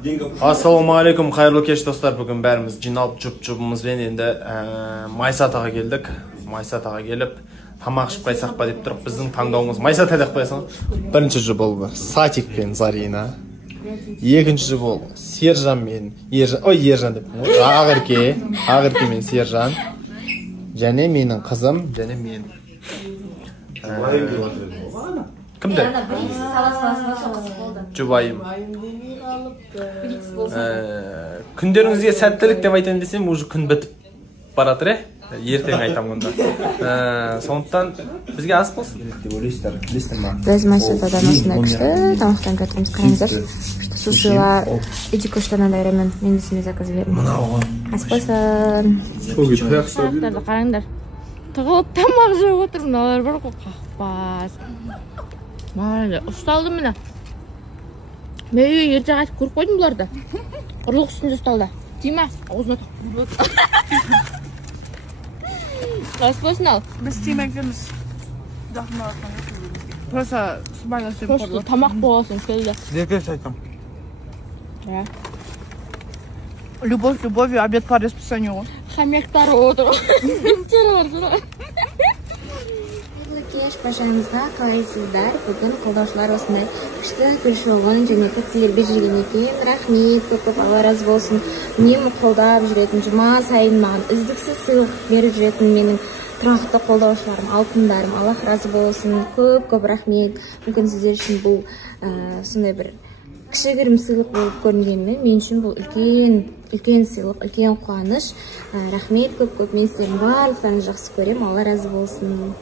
Ассалаумағалейкум, қайырлы кеш достар. Бүгін бәріміз жиналып жұп-жұбымызбен енді Майсатаға келдік. Майсатаға келіп, тамақ ішіп қайсақ па деп тұрып, біздің таңдауымыз Майсата деп қойсаң. Бірінші жұп ол Сатик пен Зарина. Екінші жұп ол Сержан мен Ержан деп. Ақерке мен Сержан. Және менің қызым, және мен. Кімді? Жұбайым. Күндеріңізге сәттілік деп айтайын десем, уже күн бітіп баратыр, ертең айтам онда. Сондықтан бізге ас болсын. Біз Майсатадан осындай күшті тамақтан көтіріміз. Қараңыздар, сушила идико что надо времен. Мен десеме заказ бердім. Ас болсын. Тамақтарды қараңдар. Тығылып тамақ жеп отырмын, олар бір қақпас. Ұсталды мені. Мен үйге ерте қайтып көріп қойдым бұларды. Ұрлық үстінде ұсталды. Тима, аузына тақ. Қас болсын ал. Біз Тима екенбіз. Просто сыбайласып қорлық. Тамақ болғасын келді. Зеркеш айтам. Любовь любовью, обед по расписанию. Хамектары отыр. Кеш башаңызға қалайсыздар? Бүгін қолдаушылар осындай күшті гүл шоғын және көптілер берген екен. Рахмет, көп Алла разы болсын. Үнемі қолдап жүретін, жұма сайын маған үздіксіз сыйлық беріп жүретін менің тұрақты қолдаушыларым, алтындарым. Аллах разы болсын. Көп рахмет. Мүмкін сіздер үшін бұл сондай бір кішігірім сыйлық болып көрінгенімен, мен үшін бұл үлкен сыйлық, үлкен қуаныш. Рахмет, көп мен сіздердің барлықтарыңызды жақсы көремін. Алла разы болсын.